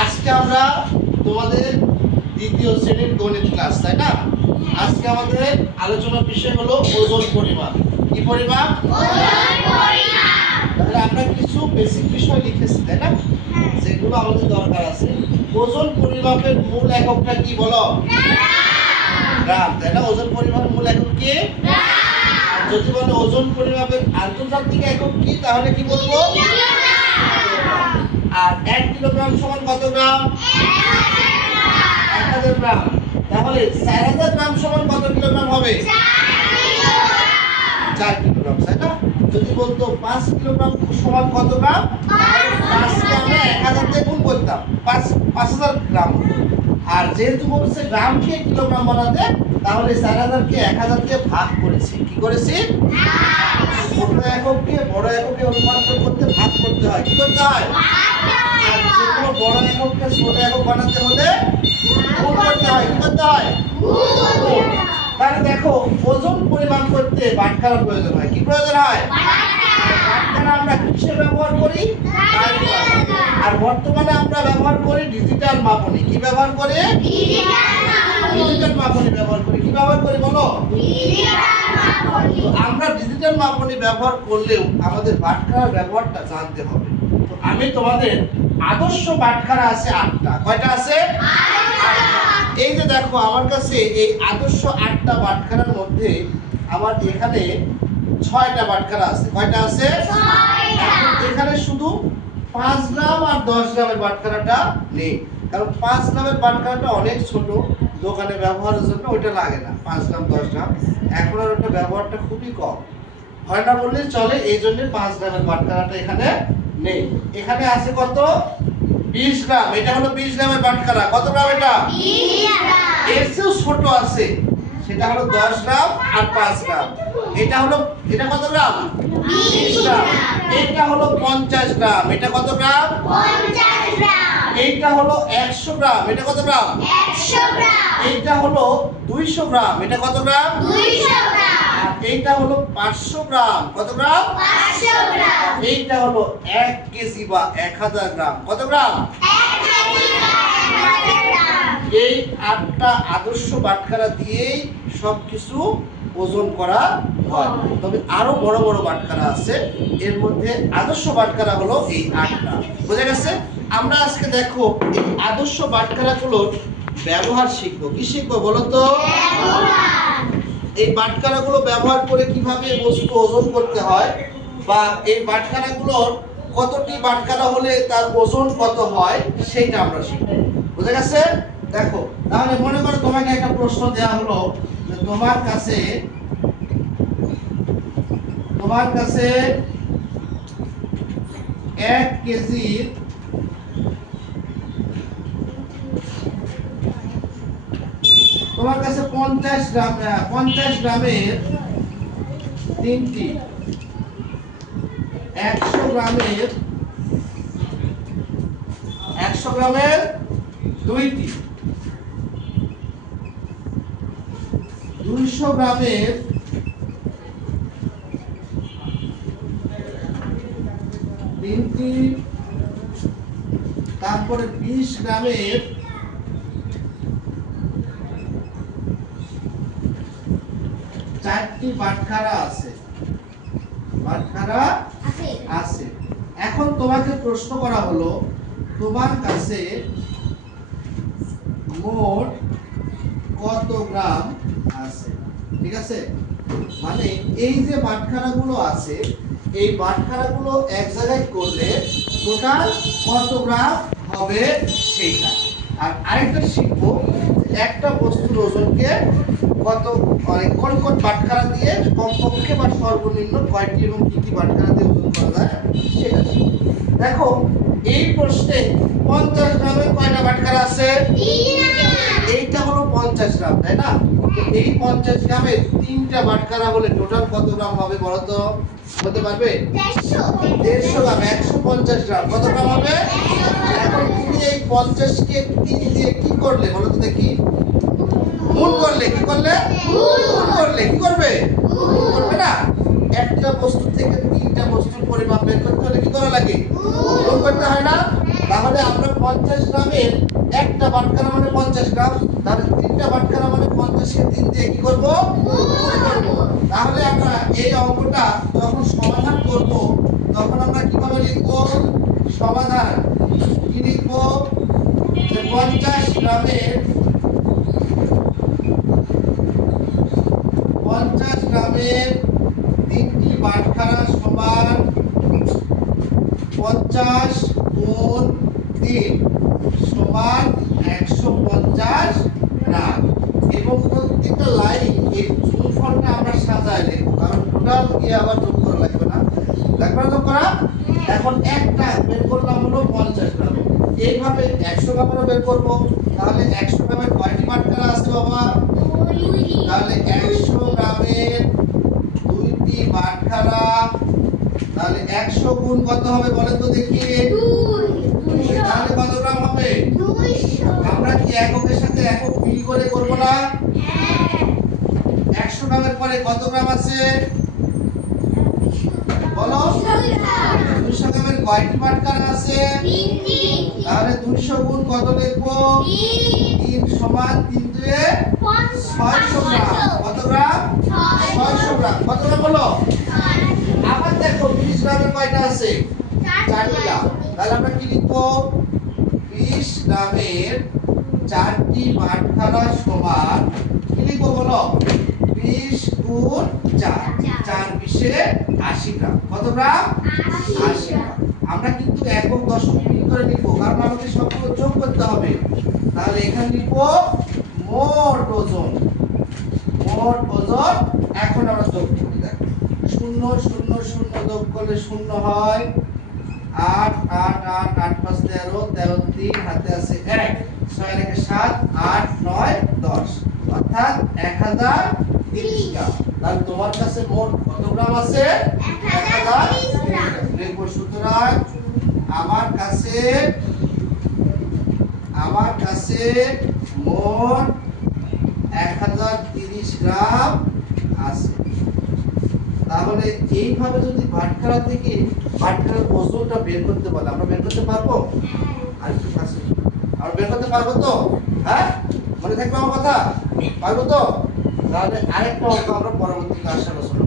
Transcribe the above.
আজকে আমরা তোমাদের দ্বিতীয় শ্রেণীর গণিত ক্লাস, তাই না? আজকে আমাদের আলোচনার বিষয় হলো ওজন পরিমাপ। কি পরিমাপ? ওজন পরিমাপ। তাহলে আমরা কিছু বেসিক বিষয় লিখেছি, তাই না, যেগুলো আমাদের দরকার আছে। ওজন পরিমাপের মূল এককটা কি বলো? গ্রাম। তাই না? ওজন পরিমাপের মূল একক কি? গ্রাম। যদি বলো ওজন পরিমাপের আন্তর্জাতিক একক কি, তাহলে কি বলবো? আর 1 কিলোগ্রাম সমান কত গ্রাম? 1000 গ্রাম। তাহলে 4000 গ্রাম সমান কত কিলোগ্রাম হবে? 4 কিলোগ্রাম। তাই না? যদি বলতো 5 কিলোগ্রাম সমান কত গ্রাম, 5 কে আমরা 1000 দিয়ে গুণ করতাম, 5000 গ্রাম। আর যেহেতু বলছে গ্রামকে কিলোগ্রাম বানাতে, তাহলে 4000 কে 1000 দিয়ে ভাগ করেছি। কি করেছি? ছোট এককে বড় এককে রূপান্তর করতে ভাগ করতে হয়। কি করতে হয়? আর যে কোনো বড় এককে ছোট একক বানাতে হলে গুণ করতে হয়। কি করতে হয়? গুণ। তাহলে দেখো, ওজন পরিমাপ করতে বাটখারা প্রয়োজন হয়। কি প্রয়োজন হয়? বাটখারা আমরা কিসে ব্যবহার করি? আর বর্তমানে আমরা ব্যবহার করি ডিজিটাল মাপনী। কি ব্যবহার করি? ডিজিটাল মাপনী ব্যবহার করি। কি ব্যবহার করি বলো? আমরা ডিজিটাল মাপনী ব্যবহার করলেও আমাদের বাটখারার ব্যবহারটা জানতে হবে। তো আমি তোমাদের আদর্শ বাটখারা আছে 8টা। কয়টা আছে? 8টা। এই যে দেখো, আমার কাছে এই আদর্শ 8টা বাটখারার মধ্যে আমার এখানে 6টা বাটখারা আছে। কয়টা আছে? 6টা। এখানে শুধু 5 গ্রাম আর 10 গ্রামের বাটখারাটা নেই, কারণ 5 গ্রামের বাটখারাটা অনেক ছোট, দোকানে ব্যবহারের জন্য ওইটা লাগে না। 5 গ্রাম 10 গ্রাম এখন আর ওটা ব্যবহারটা খুবই কম হয় না বললেই চলে, এই জন্য 5 গ্রামের বাটখারাটা এখানে নেই। এখানে আছে কত? 20 গ্রাম। এটা হলো 20 গ্রামের বাটখারা। কত গ্রাম এটা? 20 গ্রাম। এর চেয়েও ছোট আছে, সেটা হলো 10 গ্রাম আর 5 গ্রাম। এটা কত গ্রাম? 20 গ্রাম। এটা হলো 50 গ্রাম। এটা কত গ্রাম? 50 গ্রাম। এইটা হলো 100 গ্রাম। এটা কত গ্রাম? 100 গ্রাম। এইটা হলো 200 গ্রাম। এটা কত গ্রাম? 200 গ্রাম। আর এইটা হলো 500 গ্রাম। কত গ্রাম? 500 গ্রাম। এইটা হলো 1 কেজি বা 1000 গ্রাম। কত গ্রাম? 1 কেজি বা 1000 গ্রাম। এই 8টা আদর্শ বাটখারা দিয়েই সবকিছু ওজন করা হয়। তবে আরো বড় বড় বাটখারা আছে, এর মধ্যে আদর্শ বাটখারা হলো এই 8টা। বুঝা গেছে? আমরা আজকে দেখো এই আদর্শ বাটখারাগুলোর ব্যবহার শিখবো। কি শিখবো বলো তো? এই বাটখারাগুলো ব্যবহার করে কিভাবে বস্তু ওজন করতে হয়, বা এই বাটখারাগুলোর কতটি বাটখারা হলে তার ওজন কত হয়, সেটা আমরা শিখবো। বুঝা গেছে? দেখো, তাহলে মনে করো তোমাকে একটা প্রশ্ন দেওয়া হলো যে তোমার কাছে 1 কেজির তোমার কাছে 50 গ্রামের 3টি, 100 গ্রামের 2টি, 200 গ্রামের 3টি, তারপরে 20 গ্রামের 4টি বাটখারা আছে। এখন তোমাকে প্রশ্ন করা হলো তোমার কাছে মোট কত গ্রাম আছে। ঠিক আছে? মানে এই যে বাটখারাগুলো আছে, এই বাটখারাগুলো এক জায়গায় করলে টোটাল কত গ্রাম হবে সেইটা। আর আরেকটা শিখবো, একটা বস্তুর ওজনকে কোন বাটখারা দিয়ে কমপক্ষে বা সর্বনিম্ন কয়টি এবং কি কি বাটখারা দিয়ে ওজন করা যায় সেটা শিখবো। দেখো, এই প্রশ্নে 50 গ্রামের কয়টা বাটখারা আছে? এইটা হলো 50 গ্রাম, তাই না? এই 50 গ্রামের 3টা বাটখারা হলে টোটাল কত গ্রাম হবে বলো তো? বলতে পারবে? 150 গ্রাম। 150 গ্রাম কত গ্রাম হবে? এখন তুমি এই 50 কে 3 দিয়ে কি করলে বলো তো দেখি? গুণ করলে। কি করলে? গুণ করলে। কি করবে? গুণ করবে না? একটা বস্তু থেকে 3টা বস্তুর পরিমাপ বের করতে হলে কি করা লাগে? গুণ করতে হয় না? তাহলে আমরা 50 গ্রামের একটা বাটখারা মানে 50 গ্রাম, তাহলে তিনটা বাটখারা মানে 50 কে 3 দিয়ে কি করব? গুণ করব। তাহলে আমরা এই অঙ্কটা যখন সমাধান করব তখন আমরা কিভাবে লিখব? সমাধান কি লিখব? যে 50 গ্রামের 3টি বাটখারা সমান 50 গুণ 3 সমান 150 গ্রাম। এবং প্রত্যেকটা লাইন এই যোগফলটা আমরা সাজায় লিখব, কারণ টোটাল গিয়ে আবার যোগ করা লাগবে না, যোগ করা। এখন একটা বের করলাম হলো 50 গ্রাম, এইভাবে 100 গ্রামেরও বের করব। তাহলে 100 গ্রামের কয়টি বাটখারা আছে বাবা? তাহলে 100 গ্রামের 2টি বাটখারা, তাহলে 100 গুণ কত হবে বলেন তো দেখি? 200। তাহলে কত গ্রাম হবে? 200। আমরা কি এককের সাথে একক মিল করে করব না? হ্যাঁ। 100 গ্রামের পরে কত গ্রাম আছে বলো? 200 গ্রামের কয়টি বাটখারা আছে? 3টি। তাহলে 200 গুণ কত লিখব? 3 সমান 3 দুয়ে 600 গ্রাম। কত গ্রাম? 600 গ্রাম। কত গ্রাম হলো? আবার দেখো 20 গ্রামের কয়টা আছে? 4টা। তাহলে আমরা কি লিখব? 20 গ্রামের 4টি বাটখারা সমান কি লিখব বলো? 20 গুণ 4, 4 20 80 গ্রাম। কত গ্রাম? 80 গ্রাম। আমরা কিন্তু একক দশক মিল করে লিখব, কারণ আমাদের সবগুলো যোগ করতে হবে। তাহলে এখানে লিখব মোট ওজন। মোট ওজন এখন আমরা যোগ করি। দেখো 0 0 0 যোগ করলে 0 হয় 8 8 8 8 5 13 13 3 হাতে আছে 1 6 1 7 8 9 10, অর্থাৎ 1030 গ্রাম। তাহলে তোমার কাছে মোট কত গ্রাম আছে? 1030 গ্রাম। লিখবো সুতরাং আমার কাছে মোট 1030 গ্রাম আছে। তাহলে এইভাবে যদি বাটখারা থেকে বাটখারার ওজনটা বের করতে বলে আমরা বের করতে পারবো? আরেকটু কাছে আমরা বের করতে পারবো তো? হ্যাঁ, মনে থাকবে আমার কথা? পারবো তো? তাহলে আরেকটা অঙ্ক আমরা পরবর্তী ক্লাসে আলোচনা